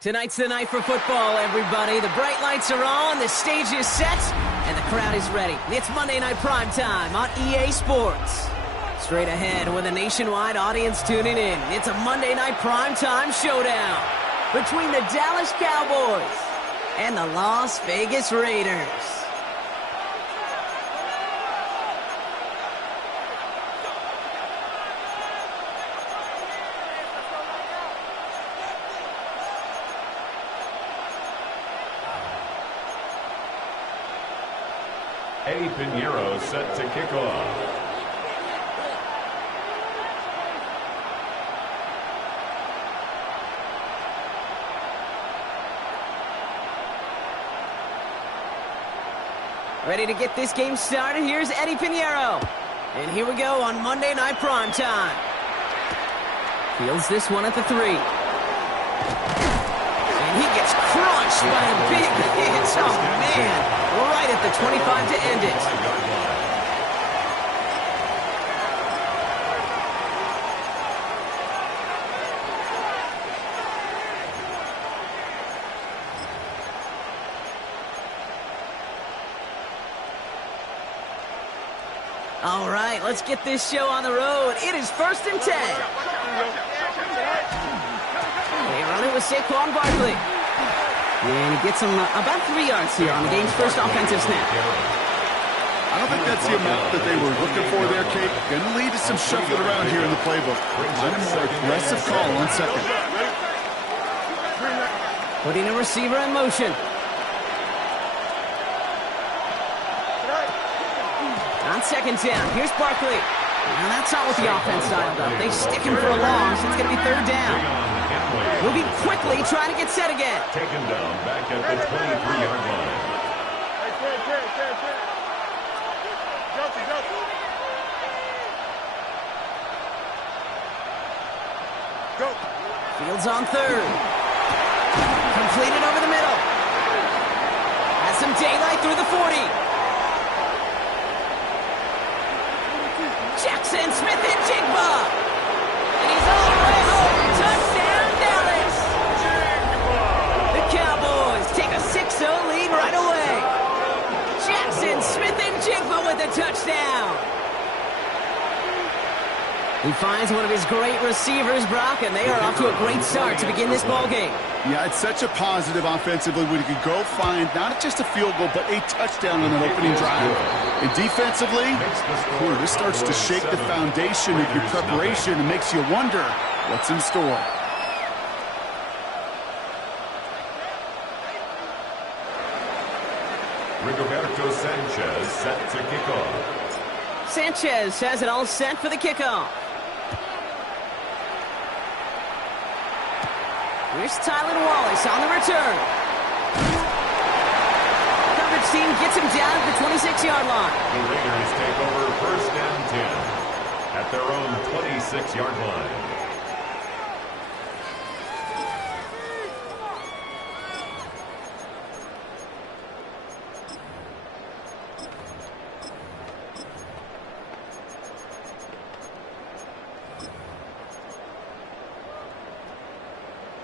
Tonight's the night for football, everybody. The bright lights are on, the stage is set, and the crowd is ready. It's Monday Night Primetime on EA Sports. Straight ahead with a nationwide audience tuning in, it's a Monday Night Primetime showdown between the Dallas Cowboys and the Las Vegas Raiders. Eddie Pinheiro set to kick off. Ready to get this game started? Here's Eddie Pinheiro. And here we go on Monday Night Primetime. Fields this one at the 3. And he gets crushed by a big hit. Oh, man. Right at the 25 to end it. All right, let's get this show on the road. It is 1st and 10. They run it with Saquon Barkley. And he gets him about 3 yards here on the game's first offensive snap. I don't think that's the amount that they were looking for there, Kate. Going to lead to some shuffling around here in the playbook. Find a more aggressive call on second. Putting a receiver in motion. On second down, here's Barkley. Now that's not what the offense dialed up. They stick him for a long, so it's going to be 3rd down. Moving quickly, trying to get set again. Taken down back at the 23-yard line. Go. Fields on 3rd. Completed over the middle. Has some daylight through the 40. Jackson, Smith, and Jigba. And he's all the way home. Touchdown, Dallas. The Cowboys take a 6-0 lead right away. Jackson, Smith, and Jigba with a touchdown. He finds one of his great receivers, Brock, and they are off to a great start to begin this ballgame. Yeah, it's such a positive offensively when you can go find not just a field goal, but a touchdown on an opening drive. And defensively, this starts to shake the foundation of your preparation and makes you wonder what's in store. Rigoberto Sanchez set to kick off. Sanchez has it all set for the kickoff. Here's Tylan Wallace on the return. Coverage team gets him down at the 26-yard line. The Raiders take over 1st and 10 at their own 26-yard line.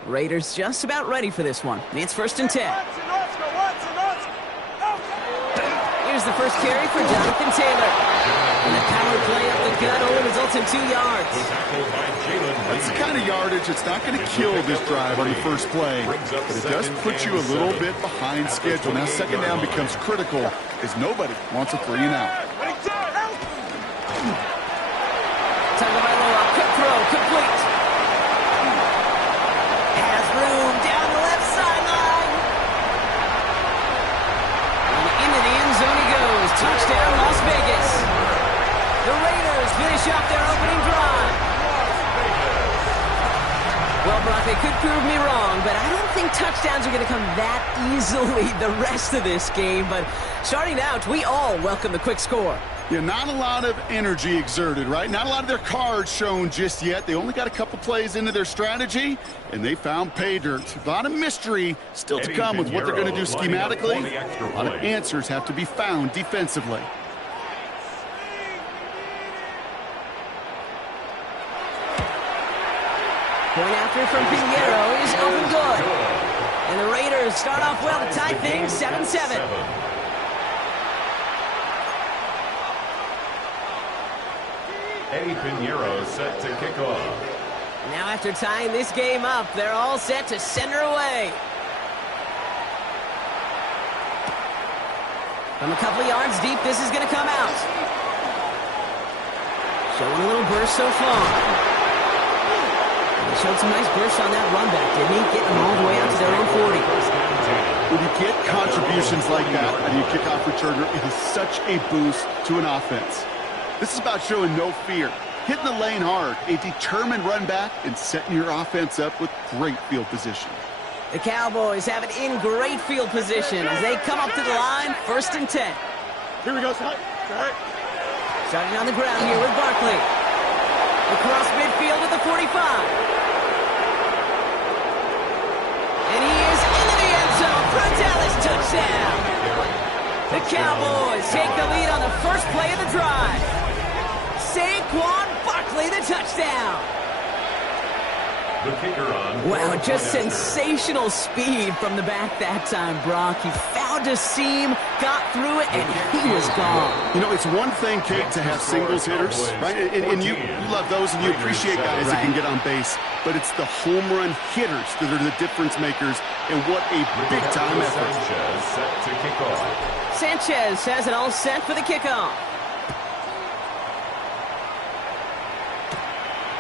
Raiders just about ready for this one. It's 1st and 10. Here's the first carry for Jonathan Taylor. And the power play up the gut only results in 2 yards. That's the kind of yardage that's not going to kill this drive on the first play, but it does put you a little bit behind schedule. Now 2nd down becomes critical because nobody wants a 3 and out. Tagovailoa, quick throw, complete. Room down the left sideline. And into the end zone he goes. Touchdown, Las Vegas. The Raiders finish up their opening drive. Well, Brock, they could prove me wrong, but I don't think touchdowns are going to come that easily the rest of this game. But starting out, we all welcome the quick score. Yeah, not a lot of energy exerted, right? Not a lot of their cards shown just yet. They only got a couple plays into their strategy, and they found pay dirt. A lot of mystery still to come with what they're going to do schematically. A lot of answers have to be found defensively. Point after from Pinheiro is open good. And the Raiders start off well to tie things 7-7. Eddie Pinheiro set to kick off. Now after tying this game up, they're all set to send her away. From a couple of yards deep, this is going to come out. Showing a little burst so far. And he showed some nice bursts on that run back, didn't he? Getting them all the way out to their own 40. When you get contributions like that out of your kickoff returner, it is such a boost to an offense. This is about showing no fear, hitting the lane hard, a determined run back, and setting your offense up with great field position. The Cowboys have it in great field position as they come up to the line, 1st and 10. Here we go, son. Starting on the ground here with Barkley. Across midfield at the 45. And he is into the end zone. Verdansk touchdown. The Cowboys take the lead on the first play of the drive. Saquon Barkley, the touchdown. The kicker on. Wow, just sensational speed from the back that time, Brock. He found a seam, got through it, and he was gone. You know, it's one thing, Kate, to have singles hitters, right? And you love those, and you appreciate guys that can get on base. But it's the home run hitters that are the difference makers, and what a big-time effort. Sanchez set to kick off. Sanchez has it all set for the kickoff.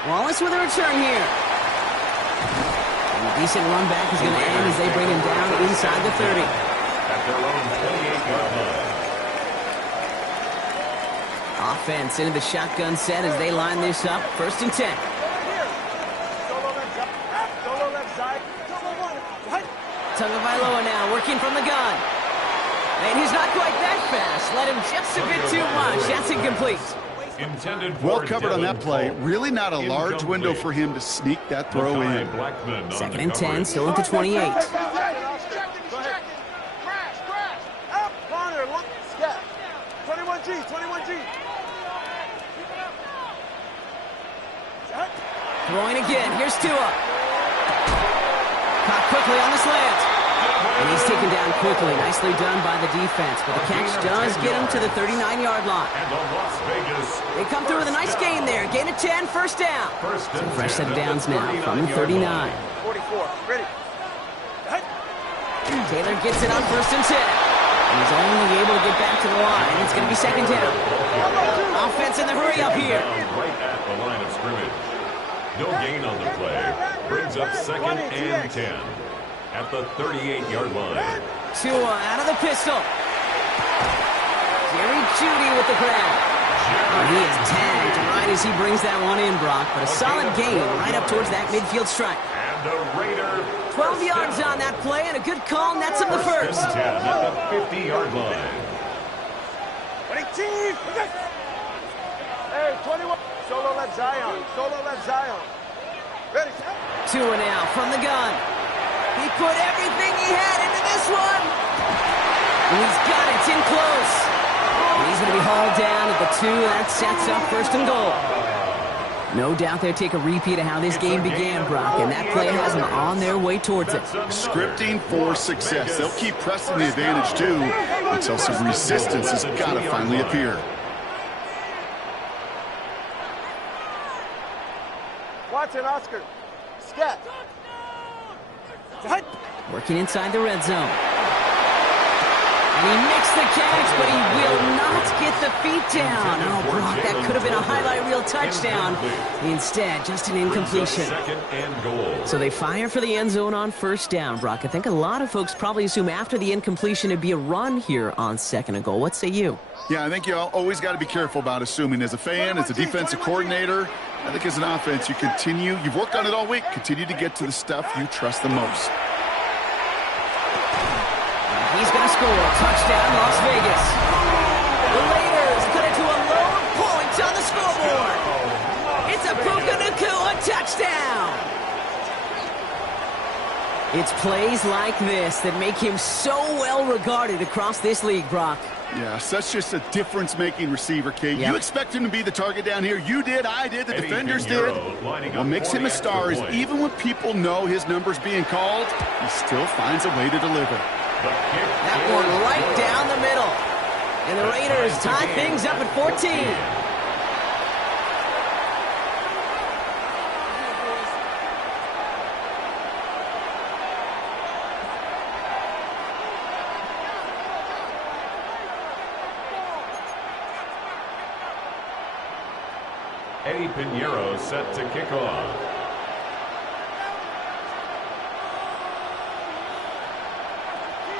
Wallace with a return here. And a decent run back is going to end as they bring him down inside the 30. At their own 28-yard line. Offense into the shotgun set as they line this up. 1st and 10. Tagovailoa now working from the gun. And he's not quite that fast. Let him just a bit too much. That's incomplete. Well covered on that play. Really not a large window for him to sneak that throw in. 2nd and 10, still at the 28. Go ahead. Crash. Up, corner, look, scat. 21G. Throwing again. Here's Tua. Caught quickly on the slant. And he's taken down quickly. Nicely done by the defense. But the catch does get him to the 39-yard line. They come through with a nice gain there. Gain of 10, 1st down. Some fresh set of downs now from the 39. 44, ready. Taylor gets it on 1st and 10. And he's only able to get back to the line. It's going to be 2nd down. Offense in the hurry up here. Right at the line of scrimmage. No gain on the play. Brings up 2nd and 10. At the 38-yard line. Tua out of the pistol. Jerry Jeudy with the grab. And he is tagged right as he brings that one in, Brock. But a solid gain right up towards that midfield stripe. And the Raider. 12 yards on that play and a good call nets him the 1st. 10 at the 50-yard line. 22. Hey, 21. Solo left Zion. Ready, set. Tua now from the gun. He put everything he had into this one. And he's got it. It's in close. And he's going to be hauled down at the 2. That sets up 1st and goal. No doubt they'll take a repeat of how this game began, Brock. And that play has them on their way towards it. Scripting for success. They'll keep pressing the advantage, too, until some resistance has got to finally appear. Watson, Oscar. Scat. Working inside the red zone. And he makes the catch, but he will not get the feet down. Oh, Brock, that could have been a highlight reel touchdown. Instead, just an incompletion. So they fire for the end zone on 1st down, Brock. I think a lot of folks probably assume after the incompletion it'd be a run here on 2nd and goal. What say you? Yeah, I think you always got to be careful about assuming. As a fan, as a defensive coordinator, I think as an offense, you've worked on it all week, continue to get to the stuff you trust the most. He's going to score. Touchdown, Las Vegas. The Raiders cut it to a low point on the scoreboard. It's a Puka Nacua touchdown. It's plays like this that make him so well regarded across this league, Brock. Yeah, such just a difference-making receiver, Kate. Yep. You expect him to be the target down here. You did, I did, the defenders did. What makes him a star is even when people know his number's being called, he still finds a way to deliver. That one right down the middle. And the Raiders tie things up at 14. Eddie Pinheiro set to kick off.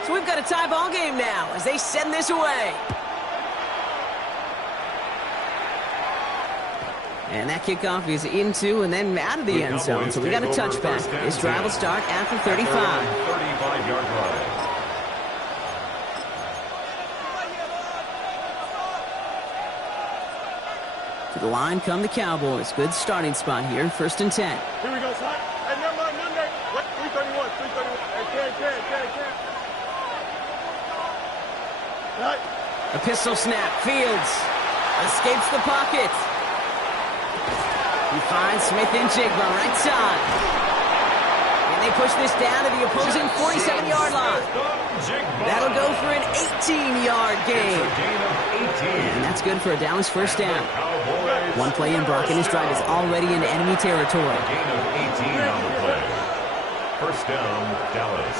So we've got a tie ball game now as they send this away. And that kickoff is into and then out of the end zone. So we got a touchback. This drive will start after 35. 35-yard line. To the line come the Cowboys. Good starting spot here. 1st and 10. Here we go, son. Hey, number. What? 331. Hey, can. Right. A pistol snap. Fields escapes the pocket. He finds Smith-Njigba right side. And they push this down to the opposing 47-yard line. That'll go for an 18-yard gain. And that's good for a Dallas first down. One play in Brock, and his drive is already in enemy territory. Gain of 18 on the play. First down, Dallas.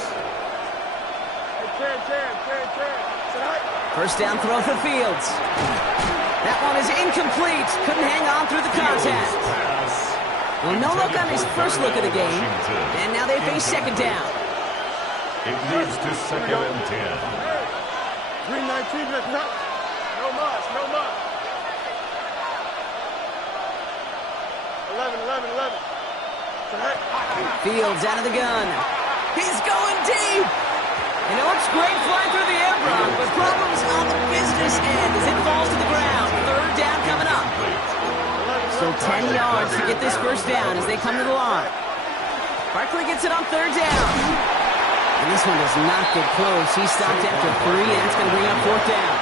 First down throw for Fields. That one is incomplete. Couldn't hang on through the contact. Well, no look on his first look of the game. And now they face second down. It leads to 2nd and 10. 319, no mas. 11. Fields out of the gun. He's going deep. You know, it's great flying through the air, Brock, but problems on the business end as it falls to the ground. 3rd down coming up. So 10 yards to get this first down as they come to the line. Barkley gets it on 3rd down. And this one does not get close. He stopped after 3, and it's going to bring up 4th down.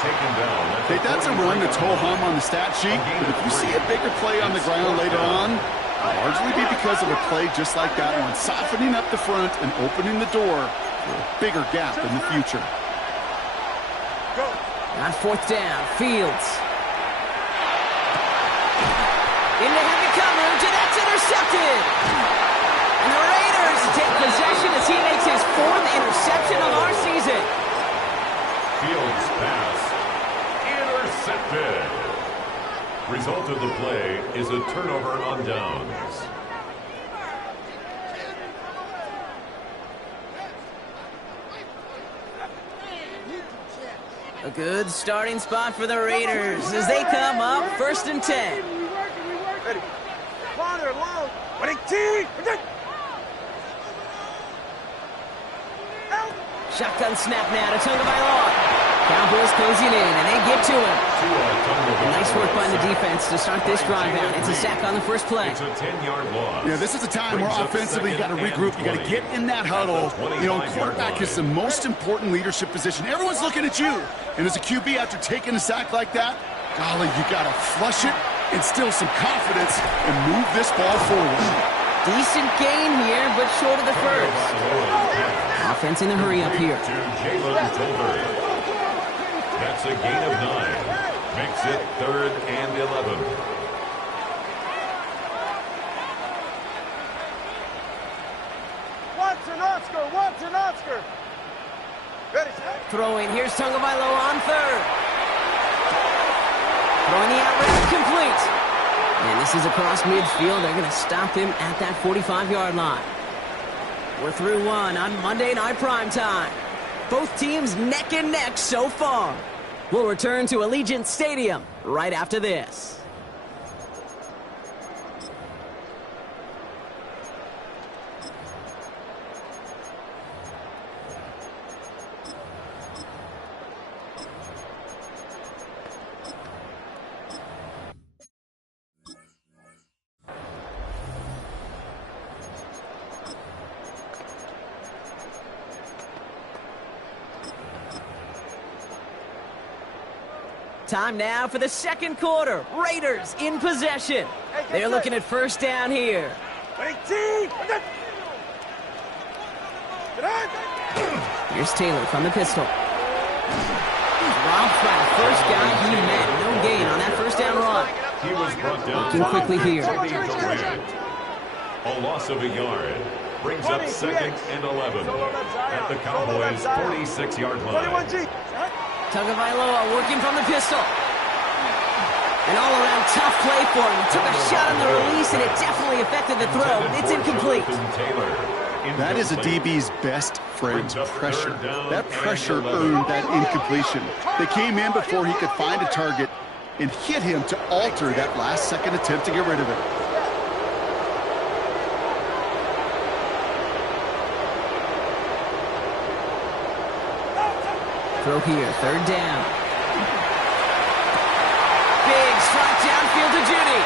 Taken down. Okay, that's a run that's ho-hum on the stat sheet, but if you see a bigger play on the ground later on, it'll largely be because of a play just like that one, softening up the front and opening the door for a bigger gap in the future. On 4th down, Fields. Into heavy coverage, and that's intercepted. And the Raiders take possession as he makes his 4th interception of our season. Fields pass. Intercepted. Result of the play is a turnover on downs. A good starting spot for the Raiders as they come up 1st and 10. Ready. Corner, long. Ready, T. Shotgun snap now to Tagovailoa. Cowboys closing in, and they get to him. Nice work by the defense to start this drive out. It's a sack on the first play. It's a 10-yard loss. Yeah, this is a time where offensively you got to regroup. You got to get in that huddle. You know, quarterback is the most important leadership position. Everyone's looking at you. And as a QB, after taking a sack like that, golly, you got to flush it, instill some confidence, and move this ball forward. Decent gain here, but short of the first. Offense in a hurry up here. To Jalen Tolbert. That's a gain of 9. Makes it 3rd and 11. Watson, Oscar. Ready, Throwing, here's Tagovailoa on 3rd. Throwing the out route, complete. And this is across midfield. They're going to stop him at that 45-yard line. We're through one on Monday Night Primetime. Both teams neck and neck so far. We'll return to Allegiant Stadium right after this. Time now for the second quarter. Raiders in possession. They're looking at first down here. Here's Taylor from the pistol. Rob Pratt, first guy he met. No gain on that first down run. He was brought down. Working quickly here. A loss of a yard. Brings up second and 11 at the Cowboys' 46-yard line. Tagovailoa working from the pistol. An all-around tough play for him. He took a shot on the release, and it definitely affected the throw. It's incomplete. That is a DB's best friend, pressure. That pressure earned that incompletion. They came in before he could find a target and hit him to alter that last-second attempt to get rid of it. Throw here, third down. Big strike downfield to Judy.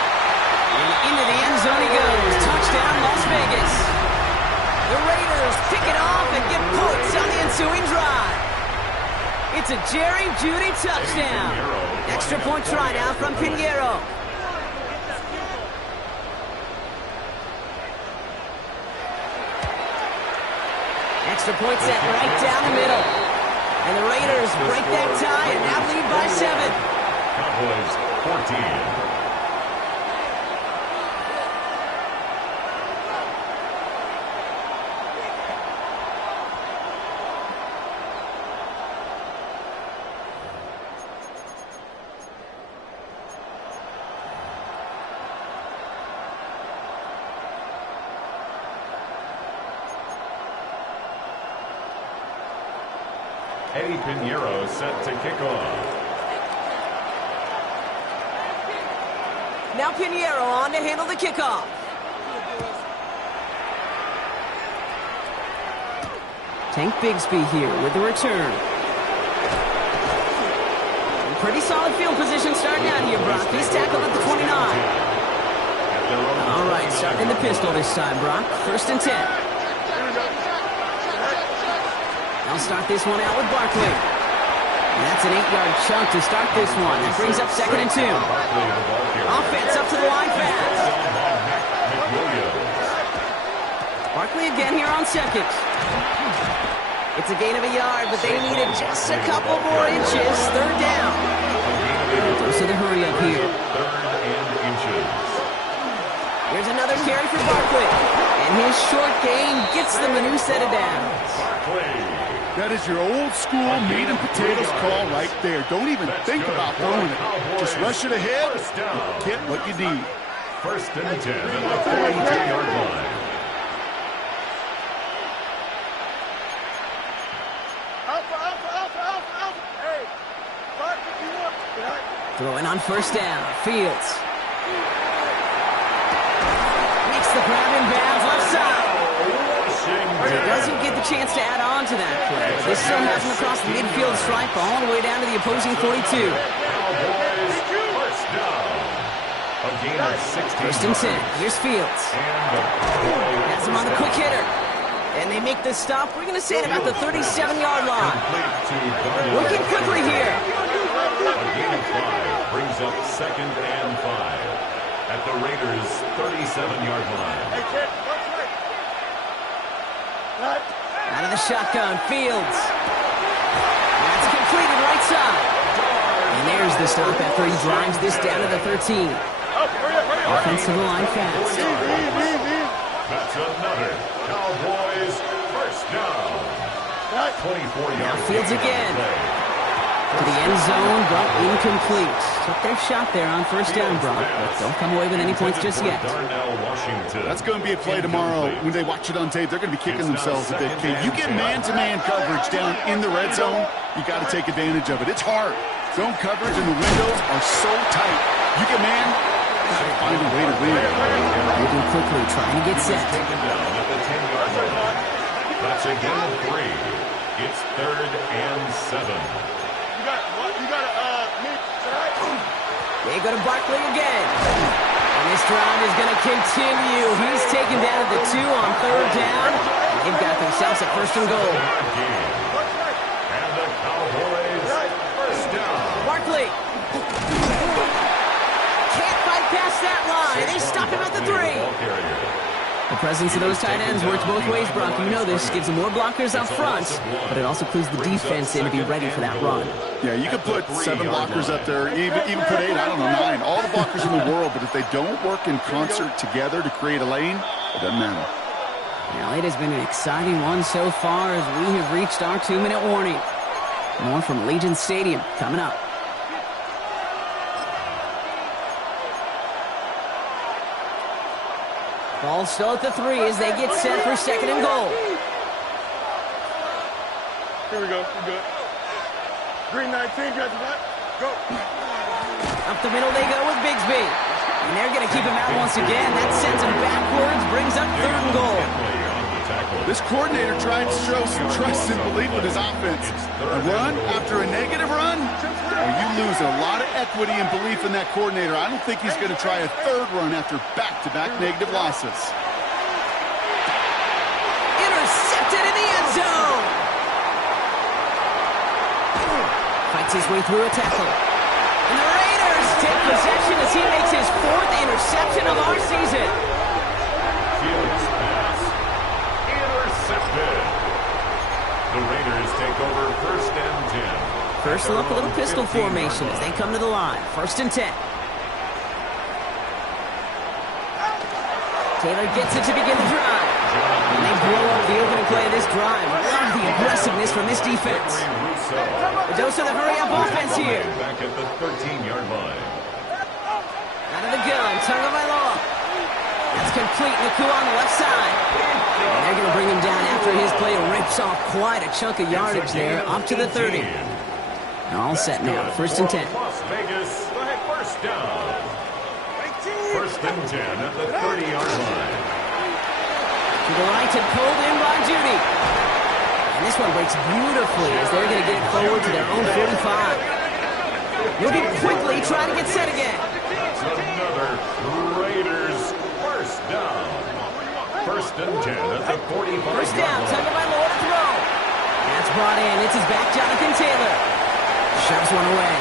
And into the end zone he goes. Touchdown, Las Vegas. The Raiders pick it off and get points on the ensuing drive. It's a Jerry Judy touchdown. Extra point try now from Pinheiro. Extra point set right down the middle. And the Raiders break that tie and now lead by 7. Cowboys 14. Eddie Pinheiro set to kick off. Now Pinheiro on to handle the kickoff. Tank Bigsby here with the return. Pretty solid field position starting out here, Brock. He's tackled at the 29. All right, starting in the pistol this time, Brock. First and 10. I'll start this one out with Barkley. And that's an 8-yard chunk to start this one. That brings up second and 2. Offense up to the line fast. Barkley again here on second. It's a gain of a yard, but they needed just a couple more inches. Third down. Close to the hurry up here. Here's another carry for Barkley. And his short gain gets them a new set of downs. That is your old school meat and potatoes call right there. Don't even think about throwing it. Just rush it ahead and get what you need. First and 10 at the 42-yard line. Throwing on first down. Fields. Makes the grab in bounds left side. He doesn't get the chance to add on to that play. This still has him across the midfield stripe all the way down to the opposing 42. First and 10. Here's Fields. Has him on the quick hitter. And they make the stop. We're going to say at about the 37-yard line. Working quickly here. A gain of 5 brings up second and 5 at the Raiders' 37-yard line. Out of the shotgun, Fields. That's completed right side. And there's the stop after he drives this down to the 13. Offensive line fast. That's another Cowboys first down. 24 yards. Now Fields again. To the end zone, but incomplete. Took their shot there on first down, Brock, but don't come away with any points just yet. That's going to be a play tomorrow. When they watch it on tape, they're going to be kicking themselves a bit. You get man-to-man coverage down in the red zone, you got to take advantage of it. It's hard. Zone coverage and the windows are so tight. You get man, got to find a way to win. Moving quickly, trying to get set. That's a gain of 3. It's third and 7. They go to Barkley again. And this drive is going to continue. He's taken down at the 2 on third down. They've got themselves a first and goal. And the Cowboys first down. Barkley. past that line. They stop him at the 3. The presence of those tight ends works both ways, Brock. You know this. Gives them more blockers up front, but it also clues the defense in to be ready for that run. Yeah, you could put 7 blockers up there, even put 8, I don't know, 9. All the blockers in the world, but if they don't work in concert together to create a lane, it doesn't matter. Now, it has been an exciting one so far as we have reached our 2-minute warning. More from Legion Stadium coming up. Ball still at the 3 as they get set for 2nd and goal. Here we go. We're good. Green 19, got the back. Go. Up the middle they go with Bigsby. And they're going to keep him out once again. That sends him backwards, brings up 3rd and goal. This coordinator tried to show some trust and belief with his offense. A run after a negative run, you lose a lot of equity and belief in that coordinator. I don't think he's going to try a 3rd run after back-to-back negative losses. Intercepted in the end zone. Fights his way through a tackle. And the Raiders take possession as he makes his 4th interception of our season. Felix pass. Intercepted. The Raiders take over 1st and 10. First look, a little pistol formation as they come to the line. 1st and 10. Taylor gets it to begin the drive. And they blow up the opening play of this drive. Love the aggressiveness from this defense. The dose of the hurry-up offense here. Back at the 13-yard line. Out of the gun, Tagovailoa. That's complete. Naku on the left side. And they're going to bring him down after his play rips off quite a chunk of yardage there, up to the 30. All set now, 1st and 10. Las Vegas, 1st down. 1st and 10 at the 30-yard line. To the right and pulled in by Judy. And this one breaks beautifully as they're going to get it forward to their own 45. Moving quickly, trying to get set again. That's another Raiders 1st down. 1st and 10 at the 45-yard line. 1st down, Tagovailoa to throw. That's brought in. It's his back, Jonathan Taylor. Shoves one away.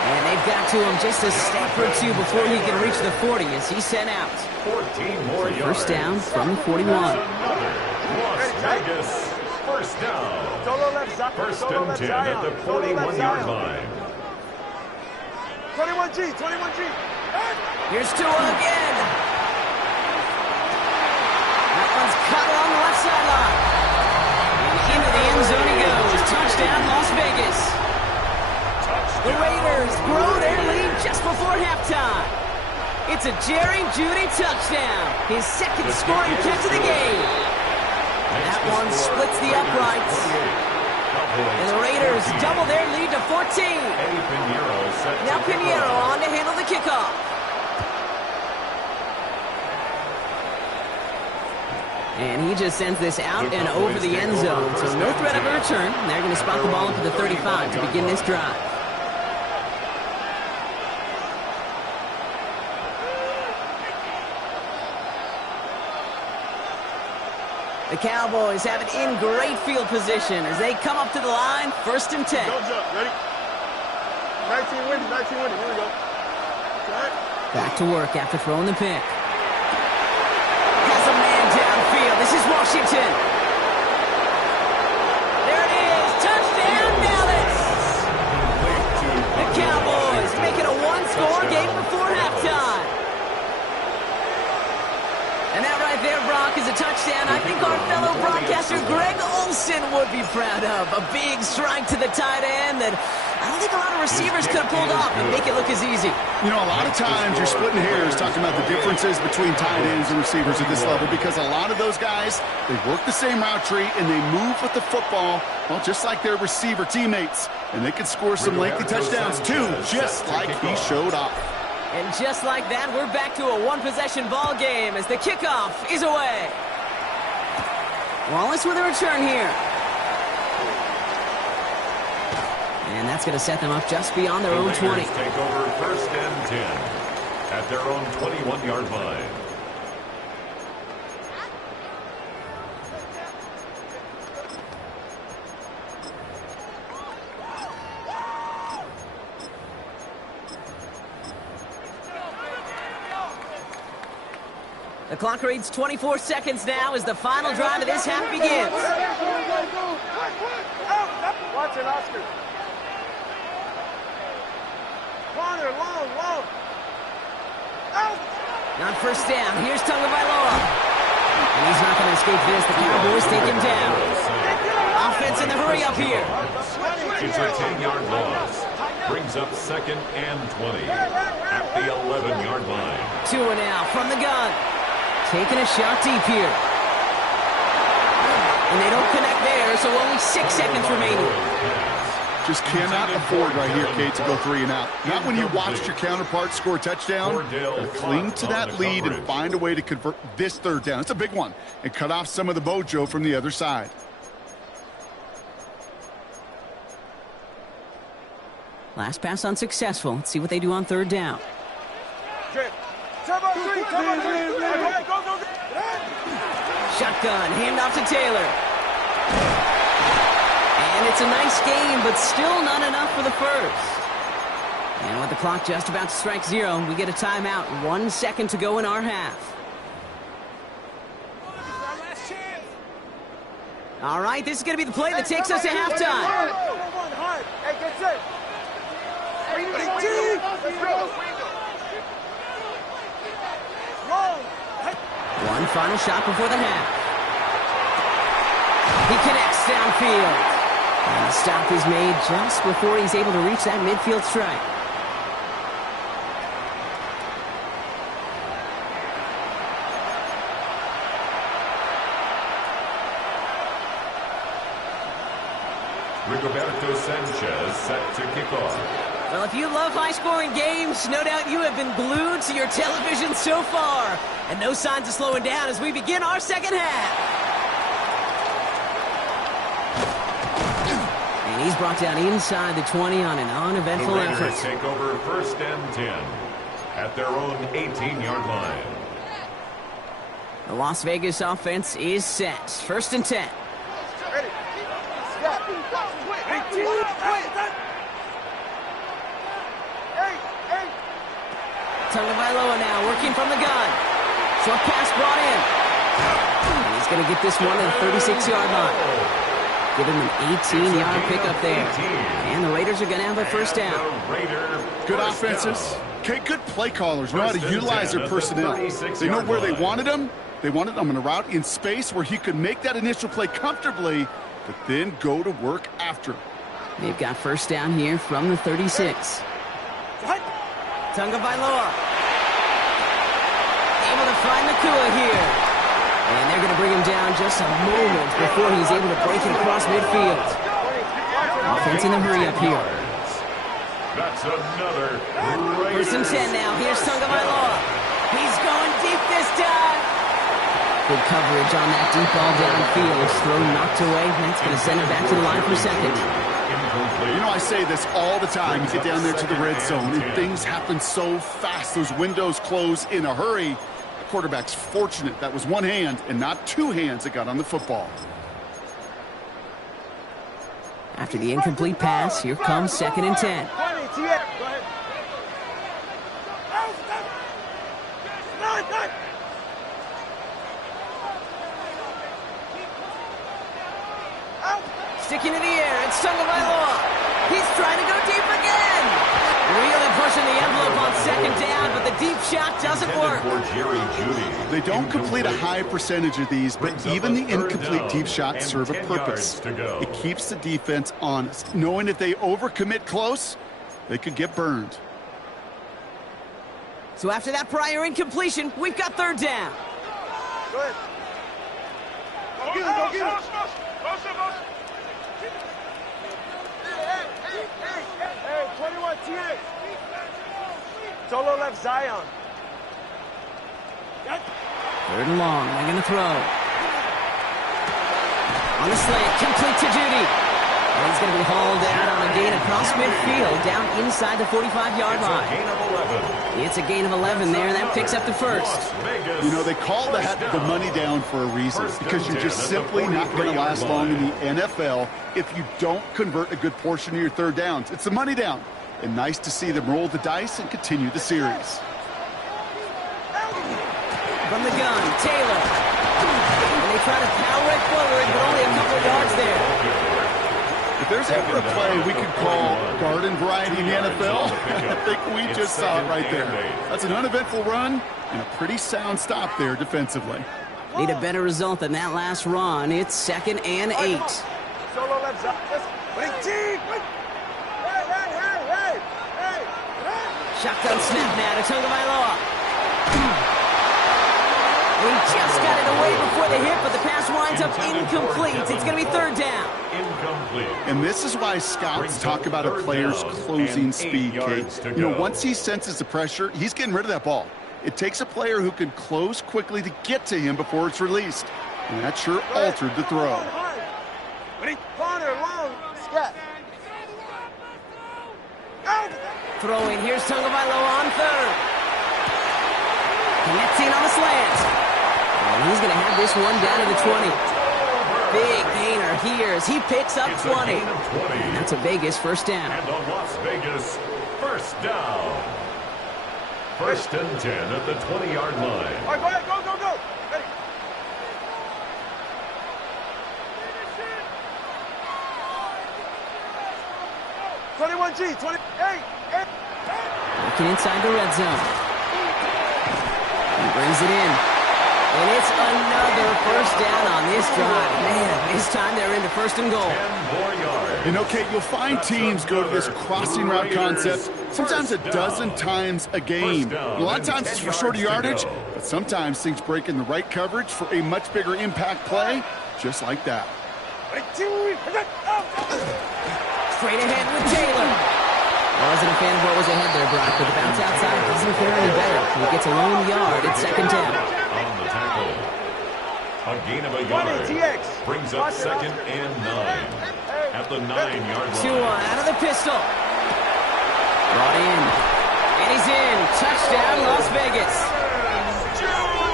And they've got to him just a step or 2 before he can reach the 40 as he's sent out. 14 more yards. 1st down from the 41. Las Vegas 1st down. 1st and 10 at the 41-yard line. 21G, 21G. Here's Tua again. That one's cut along the left sideline. And into the end zone he goes. Touchdown, Las Vegas. The Raiders grow their lead just before halftime. It's a Jerry Jeudy touchdown. His 2nd scoring catch of the game. That one splits the uprights. And the Raiders double their lead to 14. Now Pinheiro on to handle the kickoff. And he just sends this out and over the end zone. So no threat of a return. And they're going to spot the ball up at the 35 to begin this drive. The Cowboys have it in great field position as they come up to the line, 1st and 10. Guns up, ready? 19 winning, here we go. Back to work after throwing the pick. Has a man downfield. This is Washington. There it is. Touchdown, Dallas. The Cowboys make it a 1-score game before halftime. And that right there, Brock, is a touchdown I think our fellow broadcaster Greg Olsen would be proud of. A big strike to the tight end that I don't think a lot of receivers could have pulled off and make it look as easy. You know, a lot of times you're splitting hairs talking about the differences between tight ends and receivers at this level because a lot of those guys, they work the same route tree and they move with the football, well, just like their receiver teammates. And they can score some lengthy touchdowns too, just like he showed off. And just like that, we're back to a one-possession ball game as the kickoff is away. Wallace with a return here. And that's going to set them up just beyond their own 20. Take over 1st and 10 at their own 21-yard line. The clock reads 24 seconds now as the final drive of this half begins. Watch it, Oscar. Corner, long. On first down, here's Tagovailoa. And he's not going to escape this. The Cowboys take him down. Offense in the hurry up here. It's a 10-yard loss. Brings up 2nd and 20 at the 11-yard line. 2 now from the gun. Taking a shot deep here. And they don't connect there, so only 6 seconds remaining. Just cannot afford right here, Kate, to go 3 and out. Not when you watched your counterpart score a touchdown. Cling to that lead and find a way to convert this 3rd down. It's a big one. And cut off some of the mojo from the other side. Last pass unsuccessful. Let's see what they do on 3rd down. Shotgun, handoff to Taylor. And it's a nice game, but still not enough for the first. And with the clock just about to strike 0, we get a timeout. 1 second to go in our half. All right, this is going to be the play that takes us to halftime. Hey, get set. One final shot before the half. He connects downfield. And the stop is made just before he's able to reach that midfield strike. Rigoberto Sanchez set to kick off. Well, if you love high-scoring games, no doubt you have been glued to your television so far. And no signs of slowing down as we begin our second half. And he's brought down inside the 20 on an uneventful The effort. Raiders take over 1st and 10 at their own 18-yard line. The Las Vegas offense is set. 1st and 10. Ready. Step. Tagovailoa now working from the gun. Short pass brought in. And he's going to get this one at the 36-yard line. Give him an 18-yard pickup there. And the Raiders are going to have a 1st down. Good offenses. Okay, good play callers know how to utilize their personnel. They know where they wanted them. They wanted them on a route in space where he could make that initial play comfortably, but then go to work after. They've got 1st down here from the 36. Tagovailoa able to find Nakua here. And they're going to bring him down just a moment before he's able to break it across midfield. Offense in the hurry up here. That's another 1st and 10 now. Here's Tagovailoa. He's going deep this time. Good coverage on that deep ball downfield. Throw knocked away. That's going to send it back to the line for 2nd. You know, I say this all the time. You get down there to the red zone, and things happen so fast. Those windows close in a hurry. The quarterback's fortunate that was one hand and not 2 hands that got on the football. After the incomplete pass, here comes 2nd and 10. Sticking in the air, it's Tagovailoa. He's trying to go deep again. Really pushing the envelope on 2nd down, but the deep shot doesn't work. They don't complete a high percentage of these, but even the incomplete deep shots serve a purpose. It keeps the defense honest, knowing if they overcommit close, they could get burned. So after that prior incompletion, we've got 3rd down. Go ahead. Go get him. Hey, 21 T8. Solo left Zion. 3rd and long. They're going to throw. On the slant, complete to Judy. And he's going to be hauled out on a gain across midfield, down inside the 45-yard line. It's a gain of 11 there. That picks up the 1st. You know, they call that the money down for a reason, because you're just simply not going to last long in the NFL if you don't convert a good portion of your 3rd downs. It's the money down. And nice to see them roll the dice and continue the series. From the gun, Taylor. And they try to power it forward, but only a couple of yards there. If there's ever a play we could call garden variety in the NFL, I think we just saw it right there. That's an uneventful run and a pretty sound stop there defensively. Need a better result than that last run. It's 2nd and 8. Solo left side. Shotgun snap now to Tagovailoa. He just got it away before the hit, but the pass winds up incomplete. It's going to be 3rd down. Incomplete. And this is why scouts talk about a player's closing speed, Kate. You know, once he senses the pressure, he's getting rid of that ball. It takes a player who can close quickly to get to him before it's released. And that sure altered the throw. Throwing, here's Tagovailoa on 3rd. Connecting on the slant. And he's going to have this one down to the 20. Big gainer here as he picks up 20. That's a Vegas 1st down. And a Las Vegas 1st down. 1st and 10 at the 20-yard line. All right, go ahead, go. Ready. G, 28. Looking inside the red zone. He brings it in. And it's another 1st down on this drive. Man, this time they're into 1st and goal. 10 more yards. You know, Kate, you'll find teams go to this crossing route concept sometimes a dozen times a game. A lot of times it's for shorter yardage, but sometimes things break in the right coverage for a much bigger impact play, just like that. Straight ahead with Taylor. I wasn't a fan of what was ahead there, Brock, but the bounce outside doesn't fare any better. He gets a lone yard at 2nd down. On the tackle. A gain of a yard. Brings up 2nd and 9. At the 9-yard line. Tua out of the pistol. Brought in. And he's in. Touchdown, Las Vegas.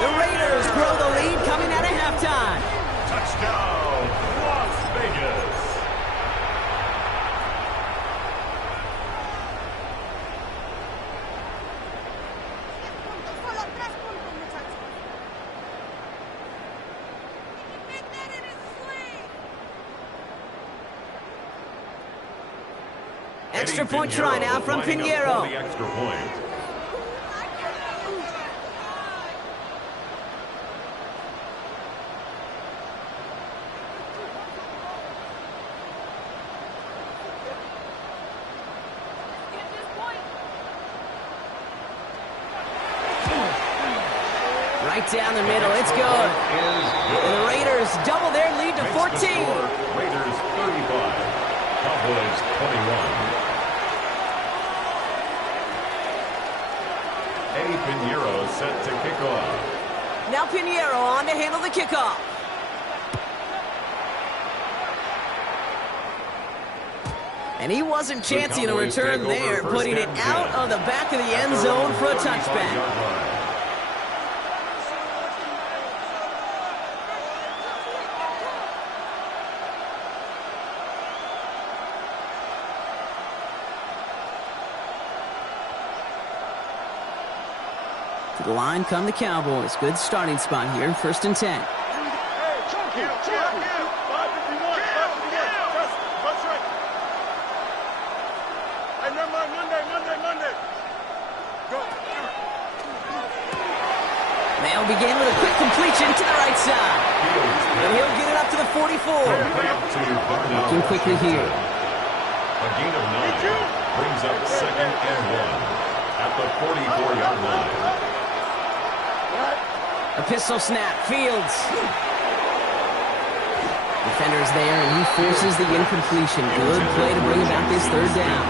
The Raiders grow the lead coming out of halftime. Touchdown, Las Vegas. Extra point try now from Pinheiro. The extra point. Right down the middle, it's good. And the Raiders double their lead to 14. Raiders 35, Cowboys 21. Eddie Pinheiro set to kick off. Now Pinheiro on to handle the kickoff. And he wasn't chancing a return there, putting it out of the back of the end zone for a touchback. To the line come the Cowboys. Good starting spot here, 1st and 10. They'll begin with a quick completion to the right side. And he'll get it up to the 44. Looking quickly here. A gain of 9 brings up 2nd and 1 at the 44-yard line. A pistol snap, Fields. Defender's there, and he forces the incompletion. Good play to bring about this 3rd down.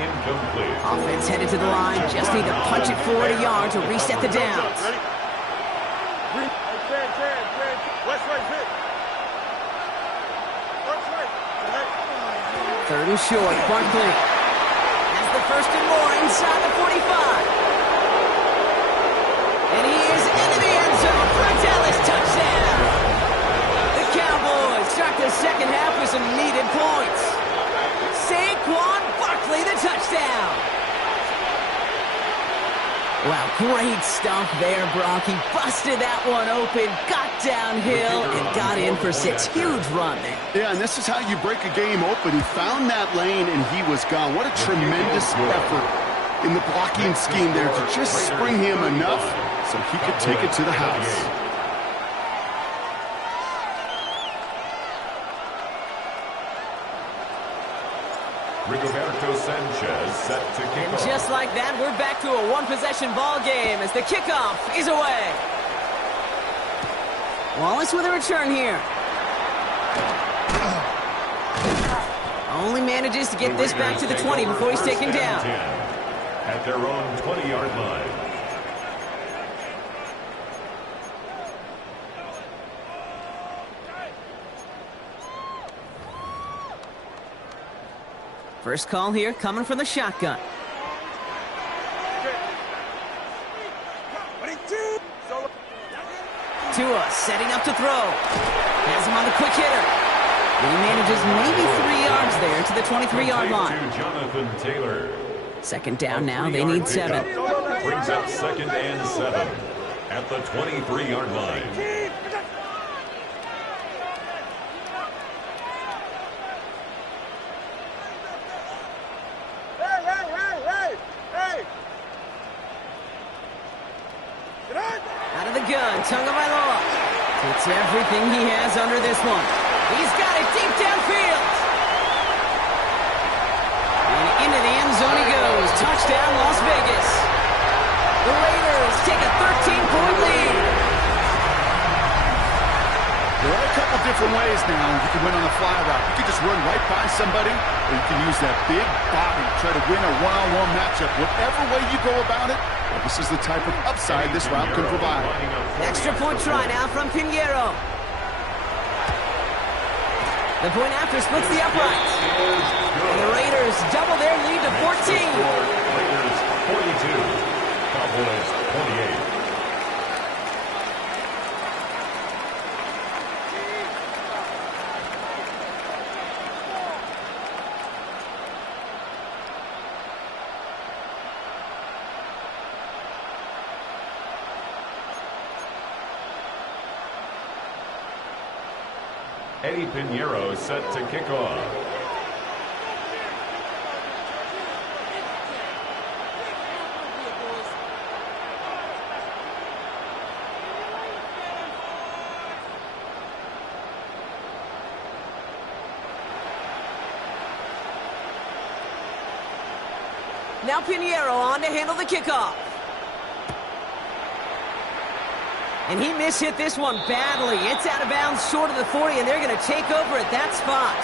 Incomplete. Offense headed to the line. Just need to punch it forward a yard to reset the downs. West right hit. 3rd and short, Barkley. Has the 1st and more inside the 45. And he is into the end zone for a Dallas touchdown. The Cowboys start the 2nd half with some needed points. Saquon Barkley, the touchdown. Wow, great stuff there, Brock. He busted that one open, got downhill, and got in for 6. Huge run there. Yeah, and this is how you break a game open. He found that lane, and he was gone. What a tremendous effort in the blocking scheme there to just spring him enough so he could take it to the house. Rigoberto Sanchez set to kick And off. just like that, we're back to a one-possession ball game as the kickoff is away. Wallace with a return here. Only manages to get this back to the 20 before he's taken down. At their own 20-yard line. First call here coming from the shotgun. Tua setting up to throw. Has him on the quick hitter. And he manages maybe 3 yards there to the 23-yard line. To Jonathan Taylor. Second down now. They need 7. Brings up 2nd and 7 at the 23-yard line. Out of the gun, Tagovailoa puts everything he has under this one. He's got it deep downfield. And into the end zone he goes. Touchdown, Las Vegas. The Raiders take a 13-point lead. There are a couple different ways now you can win on a fly route. You can just run right by somebody, or you can use that big body, try to win a one-on-one matchup. Whatever way you go about it, well, this is the type of upside this route can provide. Extra point try now from Pinheiro. The point after splits the uprights. And the Raiders double their lead to 14. Raiders 42, Cowboys 28. Eddie Pinheiro set to kick off. Now Pinheiro on to handle the kickoff. And he mishit this one badly. It's out of bounds short of the 40, and they're going to take over at that spot.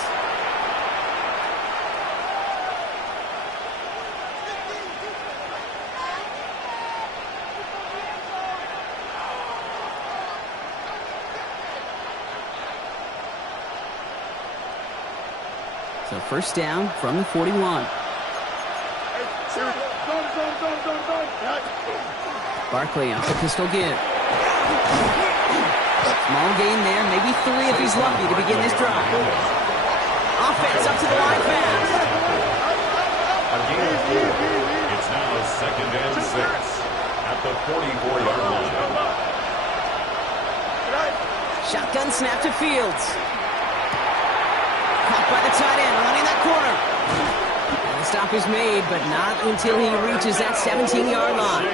So first down from the 41. Barkley off the pistol give. Small gain there, maybe 3 if he's lucky to begin this drive. Offense up to the line fast. A gain of 4. It's now 2nd and 6 at the 44-yard line. Shotgun snap to Fields. Caught by the tight end, running that corner. And the stop is made, but not until he reaches that 17-yard line.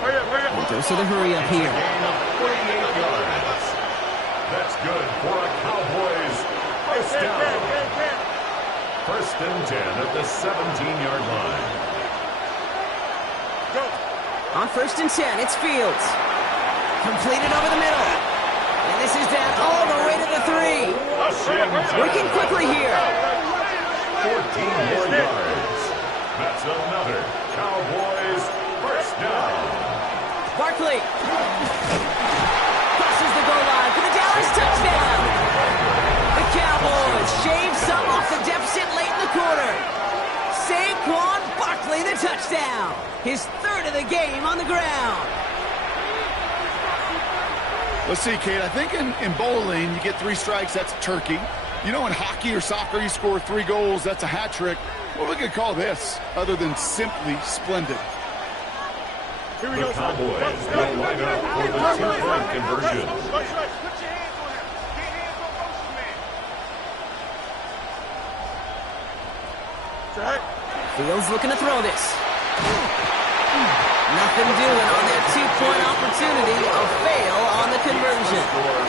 And goes to the hurry up here. Gain of 48 yards. That's good for a Cowboys first down. 1st and 10 at the 17-yard line. On 1st and 10, it's Fields. Completed over the middle. And this is down all the way to the 3. Working quickly here. 14 more yards. That's another Cowboys first down. Barkley crosses the goal line for the Dallas touchdown. The Cowboys shave some off the deficit late in the quarter. Saquon Barkley the touchdown. His 3rd of the game on the ground. Let's see, Kate. I think in bowling, you get 3 strikes, that's turkey. You know, in hockey or soccer, you score 3 goals, that's a hat trick. What we could call this other than simply splendid? Here we The go. Cowboys will line up for the two-point conversion. That's right. Put your hands on him. Get hands on motion, man. That's right. Fields looking to throw this. Nothing doing on that two-point opportunity. A fail on the conversion.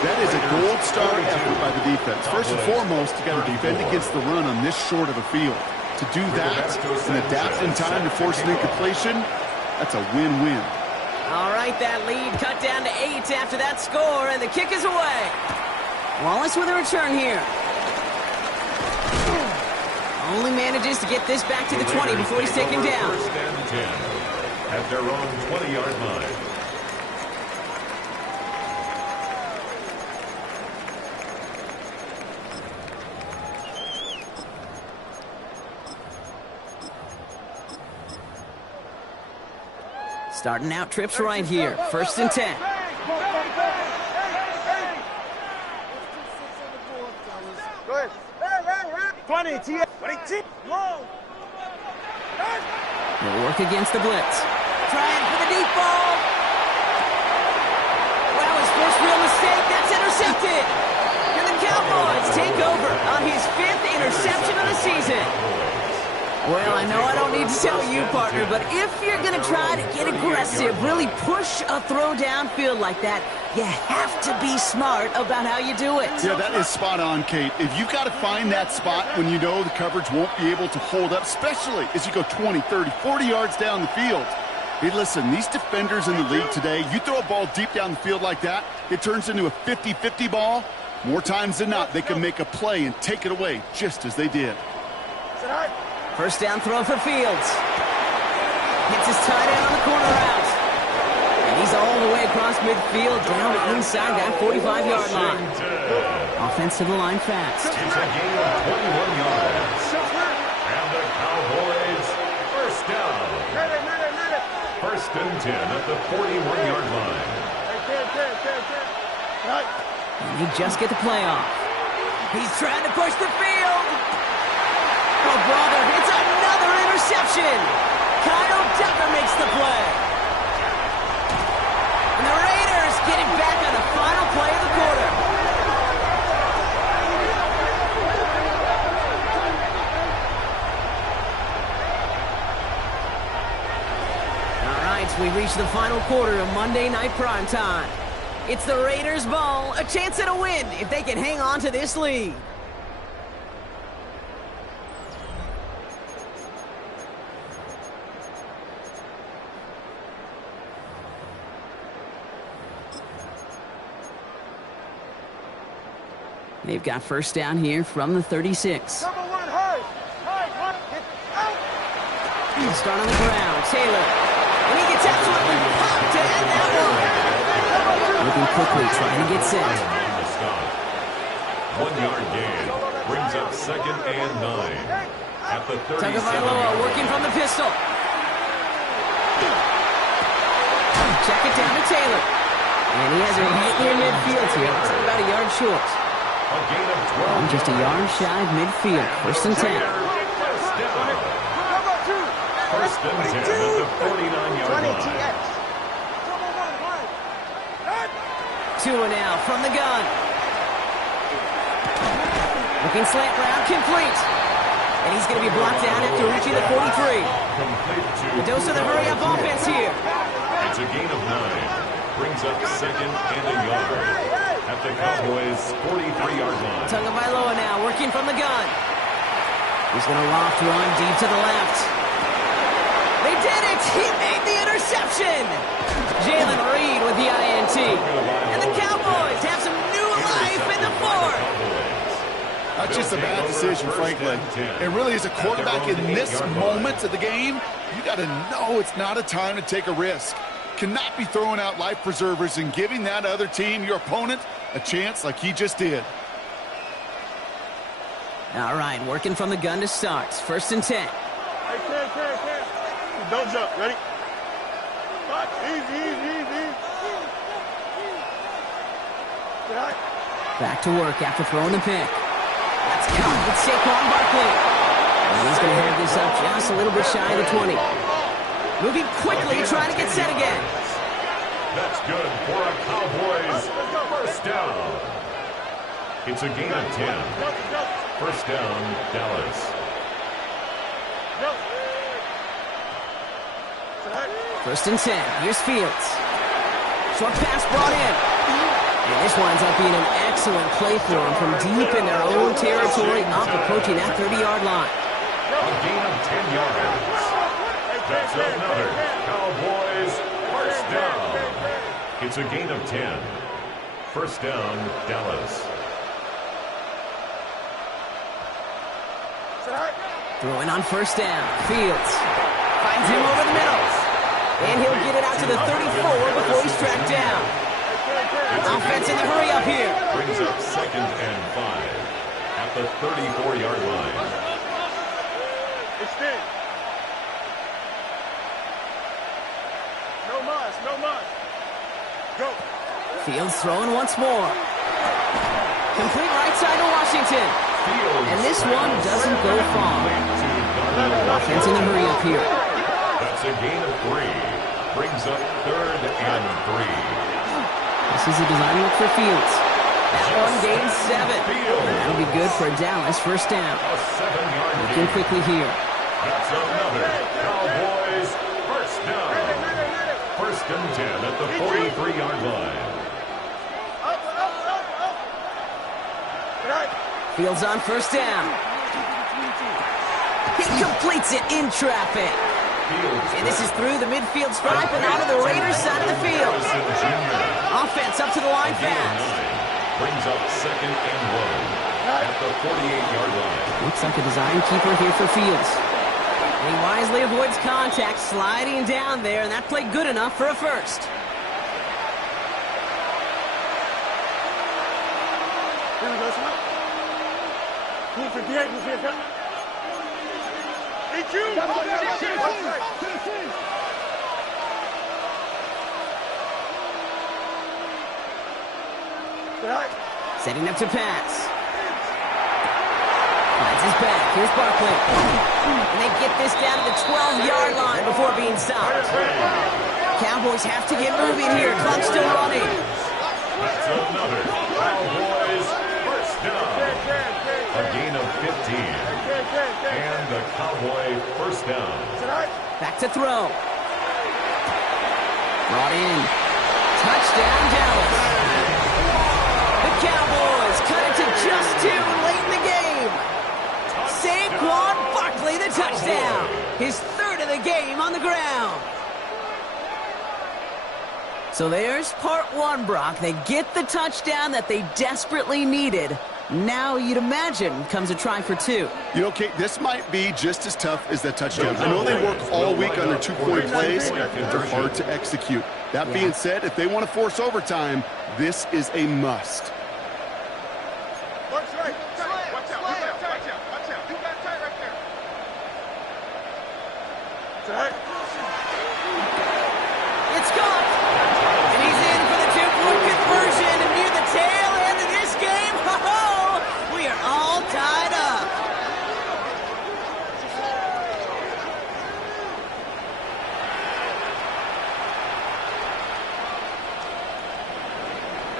That is a gold star effort by the defense. First and foremost, you got to defend against the run on this short of a field. To do that and adapt in time to force an incompletion, that's a win-win. All right, that lead cut down to 8 after that score, and the kick is away. Wallace with a return here. Only manages to get this back to the 20 before he's taken down. First and 10 at their own 20-yard line. Starting out trips right here. First and 10. Go ahead. 20, T. 20, Long. They'll work against the blitz. Trying for the deep ball. Well, his first real mistake. That's intercepted. And the Cowboys take over on his 5th interception of the season. Well, I know I don't need to tell you, partner, but if you're going to try to get aggressive, really push a throw downfield like that, you have to be smart about how you do it. Yeah, that is spot on, Kate. If you've got to find that spot when you know the coverage won't be able to hold up, especially as you go 20, 30, 40 yards down the field. Hey, listen, these defenders in the league today, you throw a ball deep down the field like that, it turns into a 50-50 ball. More times than not, they can make a play and take it away, just as they did. First down throw for Fields. Hits his tight end on the corner route. And he's all the way across midfield down inside that 45-yard line. Offensive line fast. It's a gain of 21 yards. And the Cowboys first down. First and 10 at the 41-yard line. And they just get the play off. He's trying to push the field. Oh, brother, it's another interception. Kyle Tucker makes the play. And the Raiders get it back on the final play of the quarter. All right, we reach the final quarter of Monday Night Primetime. It's the Raiders' ball, a chance at a win if they can hang on to this lead. They've got first down here from the 36. Number 1, high. Get out. He'll start on the ground. Taylor. And he gets absolutely popped to end that one. Looking quickly, trying to get set. 1-yard gain brings up second and 9 at the 37. Tagovailoa working from the pistol. Check it down to Taylor. And he has it right near midfield here. It's about a yard short. A gain of 12. Just a yard shy of midfield. First and 10. First down. First and 10 at the 49-yard line. Tua now from the gun. Looking slant route, complete. And he's going to be blocked down after reaching the 43. A dose of the hurry-up offense here. It's a gain of 9. Brings up second and a yard at the Cowboys' 43-yard line. Tagovailoa now working from the gun. He's going to loft one deep to the left. They did it! He made the interception! Jalen Reed with the INT. And the Cowboys have some new life in the fourth. That's just a bad decision, frankly. And really, as a quarterback in this moment of the game, you got to know it's not a time to take a risk. Cannot be throwing out life preservers and giving that other team, your opponent, a chance like he just did. All right, working from the gun to start. First and 10. Hey, can. Don't jump. Ready? Easy. Back to work after throwing the pick. That's caught with Saquon Barkley. And he's going to have this up just a little bit shy of the 20. Moving quickly, trying to get set again. That's good for a Cowboys first down. It's a gain of 10. First down, Dallas. First and 10. Here's Fields. Short pass brought in. And this winds up being an excellent play for them from deep in their own territory, up approaching that 30-yard line. A gain of 10 yards. That's another Cowboys first down. It's a gain of 10. First down, Dallas. Throwing on first down. Fields finds him over the middle. And he'll get it out to the 34 before he's tracked down. Offense in the hurry up here. Brings up 2nd and 5 at the 34-yard line. Extend. No mas, no mas. Go. Fields throwing once more. Complete right side to Washington. And this one doesn't go far. Offense in the hurry up here. That's a gain of 3. Brings up 3rd and 3. This is a design look for Fields. That one gains 7. That'll be good for a Dallas first down. A 7-yard Looking quickly here. That's another Cowboys first down. First and 10 at the 43-yard line. Fields on first down. He completes it in traffic. And this is through the midfield stripe and out of the Raiders' side of the field. Offense up to the line fast. Brings up 2nd and 1 at the 48-yard line. Looks like a design keeper here for Fields. And he wisely avoids contact, sliding down there, and that played good enough for a first. Here we go, son. Who's the dead? Who's the It's you! Setting up to pass. Finds his back. Here's Barkley. And they get this down to the 12-yard line before being stopped. Cowboys have to get moving here. Clock still running. That's another Cowboys first down. A gain of 15. And a Cowboy first down. Back to throw. Brought in. Touchdown, Dallas. The Cowboys cut it to just 2 late in the game. Saquon Barkley, the touchdown. His 3rd of the game on the ground. So there's part 1, Brock. They get the touchdown that they desperately needed. Now, you'd imagine, comes a try for 2. You know, Kate, this might be just as tough as that touchdown. I know they work all week on their 2-point plays, but they're hard to execute. That being said, if they want to force overtime, this is a must. Watch right. Watch out. Watch out. Watch out. Watch out. You got tight right there. Tight. It's gone. And he's in for the 2-point conversion. And near the tail end of this game, we are all tied up.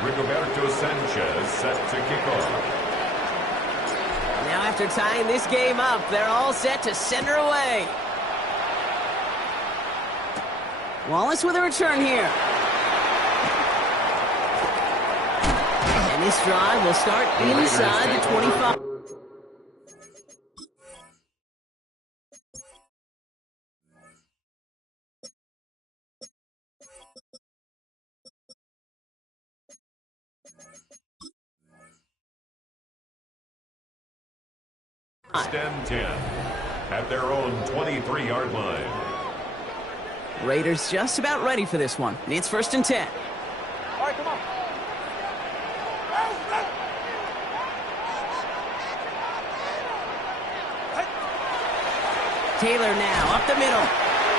Rigoberto Sanchez set to kick off. Now after tying this game up, they're all set to send her away. Wallace with a return here. And this drive will start inside the 25. First and 10 at their own 23-yard line. Raiders just about ready for this one. It's first and 10. All right, come on. Taylor now up the middle.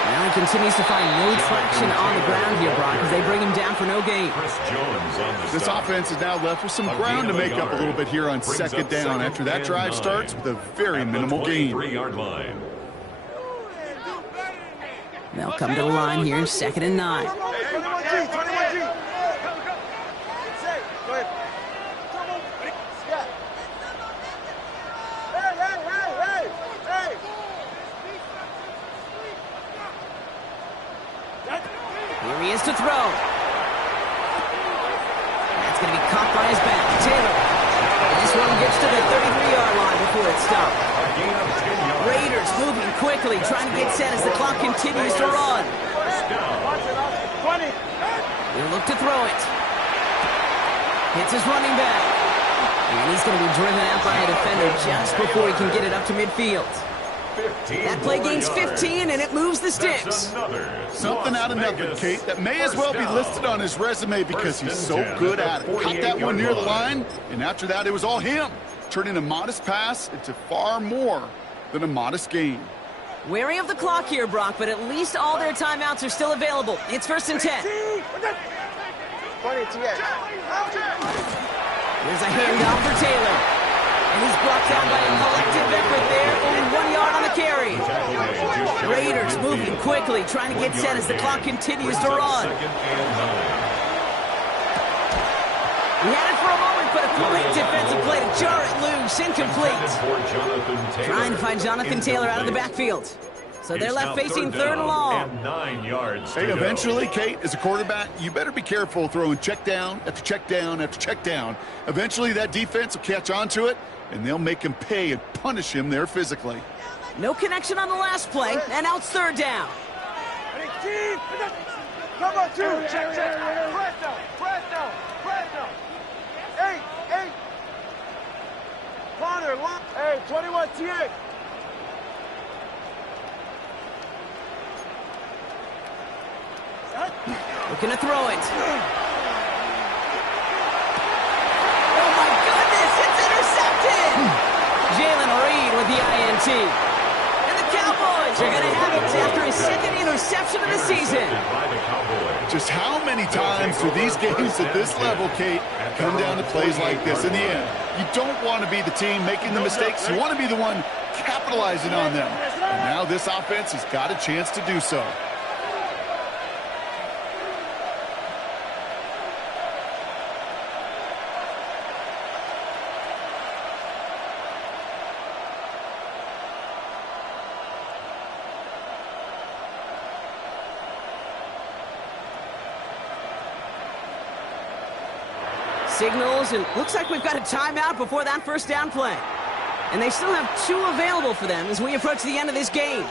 Now he continues to find no traction on the ground here, Brock, as they bring him down for no gain. Chris Jones on the This stop. offense is now left with some ground to make up a little bit here on second down after that drive starts with a very minimal gain. 23-yard line. They'll come to the line here, 2nd and 9. 21G, 21G. Go ahead. Here he is to throw. That's going to be caught by his back. Taylor. This one gets to the 33-yard line before it's stopped. Raiders moving quickly, trying to get set as the clock continues to run. He'll look to throw it. Hits his running back. And he's going to be driven out by a defender just before he can get it up to midfield. That play gains 15, and it moves the sticks. Something out of nothing, Kate, that may as well be listed on his resume because he's so good at it. Caught that one near the line, and after that, it was all him, turning a modest pass into far more than a modest gain. Wary of the clock here, Brock, but at least all their timeouts are still available. It's 1st and 10. There's a handoff for Taylor. And he's brought down by a collective effort there, only 1 yard on the carry. Raiders moving quickly, trying to get set as the clock continues to run. He had it for a moment, but a great defensive play to jar it loose, incomplete. Trying to find Jonathan Taylor out of the backfield. So they're left facing 3rd and long. And 9 yards. Hey, eventually, Kate, as a quarterback, you better be careful throwing check down after check down after check down. Eventually, that defense will catch on to it, and they'll make him pay and punish him there physically. No connection on the last play, and now it's 3rd down. Come on, 2. Check. Press down. Hey. Connor, hey, 21 TA. Looking to throw it. Oh, my goodness, it's intercepted! Jalen Reed with the INT. And the Cowboys are going to have it after his 2nd interception of the season. Just how many times do these games at this level, Kate, come down to plays like this? In the end, you don't want to be the team making the mistakes. You want to be the one capitalizing on them. And now this offense has got a chance to do so. Signals, and looks like we've got a timeout before that 1st down play. And they still have 2 available for them as we approach the end of this game.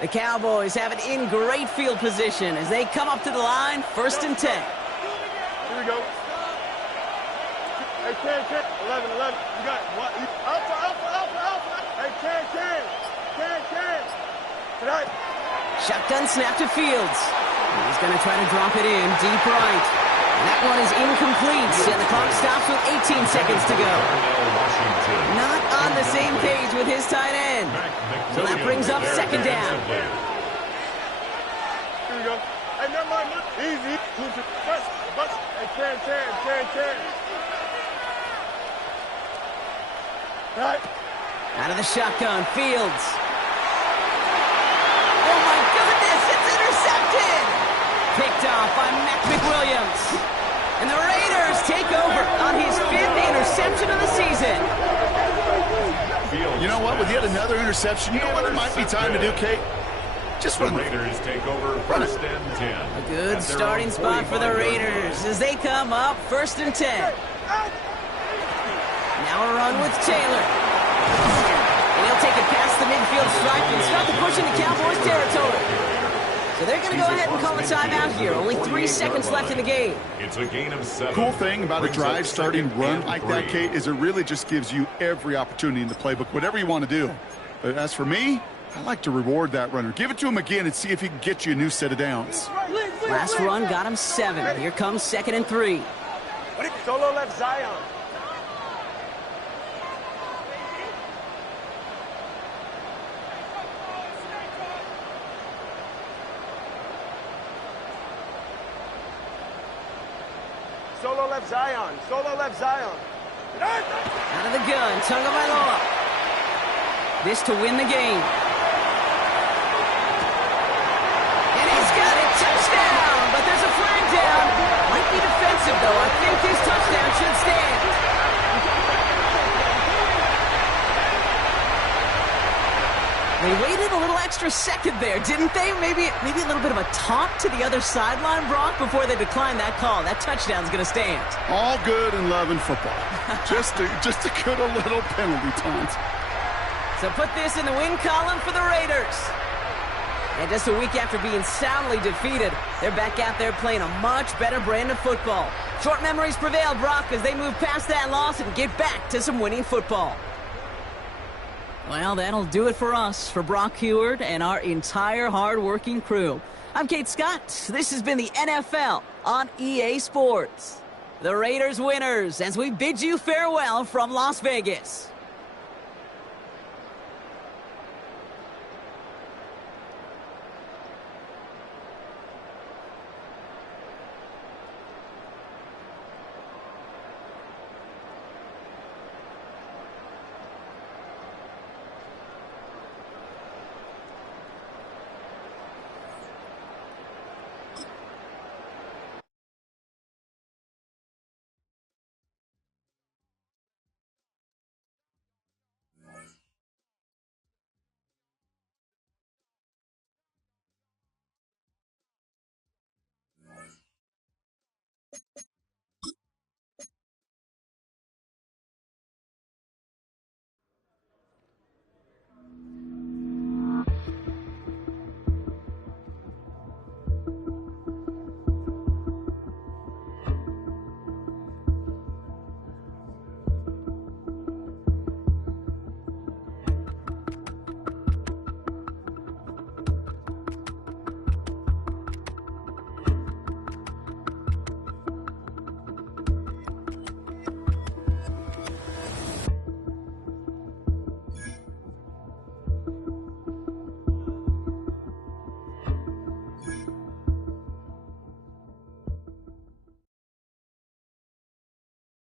The Cowboys have it in great field position as they come up to the line, 1st and 10. Here we go. Hey, 10. 11. You got what? Alpha. Hey, 10. Tonight. Shotgun snap to Fields. He's going to try to drop it in deep right. And that one is incomplete, and the clock stops with 18 seconds to go. Not on the same page with his tight end. So that brings up 2nd down. Here we go. Hey, never mind. Easy. Hey, 10. Right. Out of the shotgun, Fields. Oh my goodness, it's intercepted! Picked off by McWilliams. And the Raiders take over on his 5th interception of the season. You know what? With yet another interception, you know what it might be time to do, Kate? Just The run. Raiders take over 1st and 10. A good starting spot for the Raiders as they come up 1st and 10. Now a run with Taylor. And he'll take it past the midfield stripe and start to push into Cowboys territory. So they're going to go ahead and call a timeout here. Only 3 seconds left in the game. It's a gain of 7. Cool thing about a drive starting run like that, Kate, is it really just gives you every opportunity in the playbook, whatever you want to do. But as for me, I like to reward that runner. Give it to him again and see if he can get you a new set of downs. Last run got him 7. Here comes 2nd and 3. Solo left Zion. Solo left Zion. Solo left Zion. Out of the gun, Tagovailoa. This to win the game. And he's got it, touchdown! But there's a flag down. Might be defensive, though. I think this touchdown should stand. They waited a little extra second there, didn't they? Maybe a little bit of a taunt to the other sideline, Brock, before they declined that call. That touchdown's going to stand. All good and love in football. just a good a little penalty taunt. So put this in the win column for the Raiders. And just a week after being soundly defeated, they're back out there playing a much better brand of football. Short memories prevail, Brock, as they move past that loss and get back to some winning football. Well, that'll do it for us, for Brock Heward and our entire hard-working crew. I'm Kate Scott. This has been the NFL on EA Sports. The Raiders winners as we bid you farewell from Las Vegas.